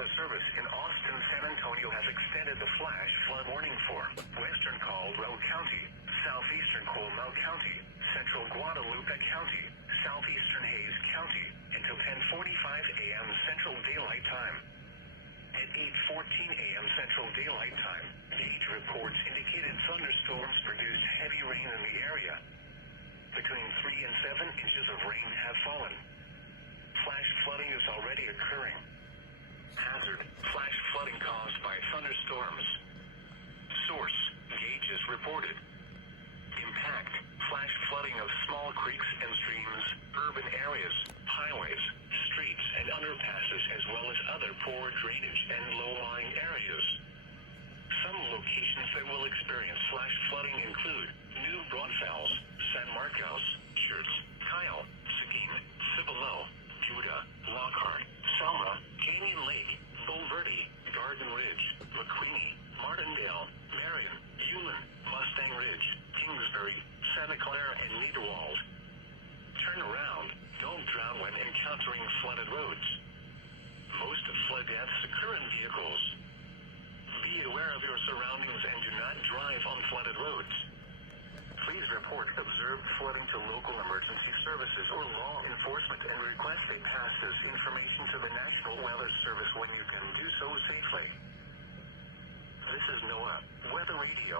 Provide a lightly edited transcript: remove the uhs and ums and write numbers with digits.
Weather Service in Austin, San Antonio has extended the flash flood warning for western Caldwell County, southeastern Comal County, central Guadalupe County, southeastern Hays County, until 10:45 a.m. Central Daylight Time. At 8:14 a.m. Central Daylight Time, gauge reports indicated thunderstorms produced heavy rain in the area. Between 3 and 7 inches of rain have fallen. Flash flooding is already occurring. Hazard: flash flooding caused by thunderstorms. Source: gauges reported. Impact: flash flooding of small creeks and streams, urban areas, highways, streets and underpasses, as well as other poor drainage and low-lying areas. Some locations that will experience flash flooding include New Braunfels, San Marcos, Cherts, Kyle, Seguin, Cibolo, Judah, Lockhart, Selma, Canyon Lake, Bulverde, Garden Ridge, McQueenie, Martindale, Marion, Hewlin, Mustang Ridge, Kingsbury, Santa Clara, and Niederwald. Turn around. Don't drown when encountering flooded roads. Most flood deaths occur in vehicles. Be aware of your surroundings and do not drive on flooded roads. Please report observed flooding to local emergency services or law enforcement and request they pass this information to the National Weather Service when you can do so safely. This is NOAA Weather Radio.